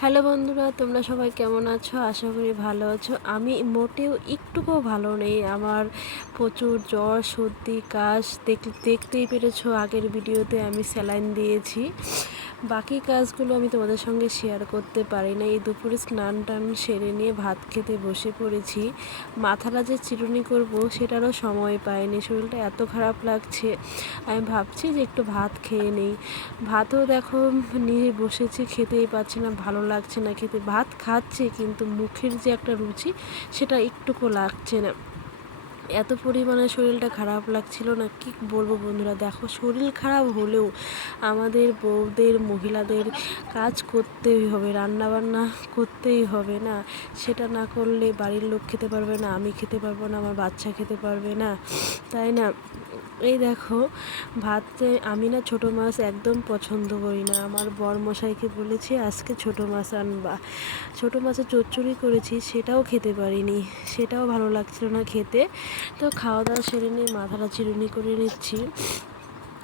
Hello বন্ধুরা, তোমরা সবাই কেমন আছো? আশা করি ভালো আছো। আমি মোটেও একটুকুও ভালো নেই। আমার প্রচুর জ্বর, সর্দি, কাশ, দেখ, দেখতেই পেরেছ, আগের ভিডিওতে আমি স্যালাইন দিয়েছি। বাকি কাজগুলো আমি তোমাদের সঙ্গে শেয়ার করতে পারি না এই দুপুরে স্নান টান সেরে নিয়ে ভাত খেতে বসে পড়েছি। মাথাটা যে চিরুনি করব সেটারও সময় পাইনি। শরীরটা এত খারাপ লাগছে। আমি ভাবছি যে একটু ভাত খেয়ে নেই। ভাতও দেখো নিয়ে বসেছি, খেতেই পাচ্ছি না, ভালো লাগছে না খেতে। ভাত খাচ্ছে কিন্তু মুখের যে একটা রুচি, সেটা একটুকু লাগছে না। এত পরিমাণে শরীরটা খারাপ লাগছিল না, কি বলব বন্ধুরা? দেখো, শরীর খারাপ হলেও আমাদের বউদের, মহিলাদের কাজ করতেই হবে, রান্নাবান্না করতেই হবে না। সেটা না করলে বাড়ির লোক খেতে পারবে না, আমি খেতে পারব না, আমার বাচ্চা খেতে পারবে না, তাই না? এই দেখো ভাতে আমি না ছোটো মাছ একদম পছন্দ করি না। আমার বর মশাইকে বলেছি, আজকে ছোটো মাছ আনবা। ছোটো মাছের চচ্চড়ি করেছি, সেটাও খেতে পারিনি। সেটাও ভালো লাগছিল না খেতে। তো খাওয়া দাওয়া সেরে নিয়ে মাথাটা চিরুনি করে নিচ্ছি।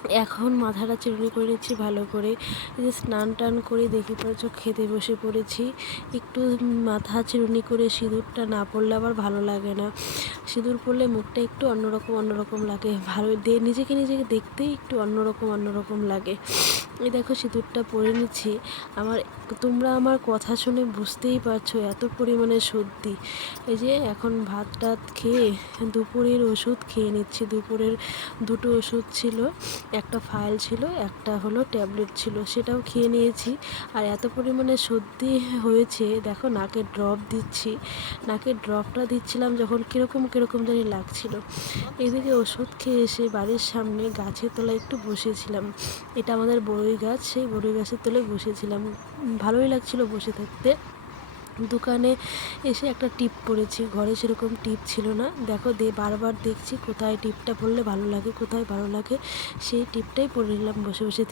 এখন মাথাটা চিরুনি করে নিচ্ছি, ভালো করে যে স্নান টান করে দেখি পড়েছ খেতে বসে পড়েছি। একটু মাথা চিরুনি করে সিঁদুরটা না পড়লে আবার ভালো লাগে না। সিঁদুর পড়লে মুখটা একটু অন্যরকম অন্যরকম লাগে। ভালো, দে, নিজেকে নিজেকে দেখতেই একটু অন্যরকম অন্যরকম লাগে। এই দেখো সিঁদুরটা পরে নিচ্ছি। আমার, তোমরা আমার কথা শুনে বুঝতেই পারছ এত পরিমাণে সর্দি। এই যে এখন ভাত টাত খেয়ে দুপুরের ওষুধ খেয়ে নিচ্ছি। দুপুরের দুটো ওষুধ ছিল, একটা ফাইল ছিল, একটা হলো ট্যাবলেট ছিল, সেটাও খেয়ে নিয়েছি। আর এত পরিমাণে সর্দি হয়েছে, দেখো নাকে ড্রপ দিচ্ছি। নাকের ড্রপটা দিচ্ছিলাম যখন কীরকম কীরকম জানি লাগছিল। এদিকে ওষুধ খেয়ে এসে বাড়ির সামনে গাছের তলায় একটু বসেছিলাম। এটা আমাদের বড়ই গাছ, সেই বড়ই গাছের তলে বসেছিলাম। ভালোই লাগছিল বসে থাকতে। দোকানে এসে একটা টিপ পড়েছি। ঘরে সেরকম টিপ ছিল না। দেখো, দে, বারবার দেখছি কোথায় টিপটা পড়লে ভালো লাগে, কোথায় ভালো লাগে, সেই টিপটাই পরে নিলাম বসে বসে।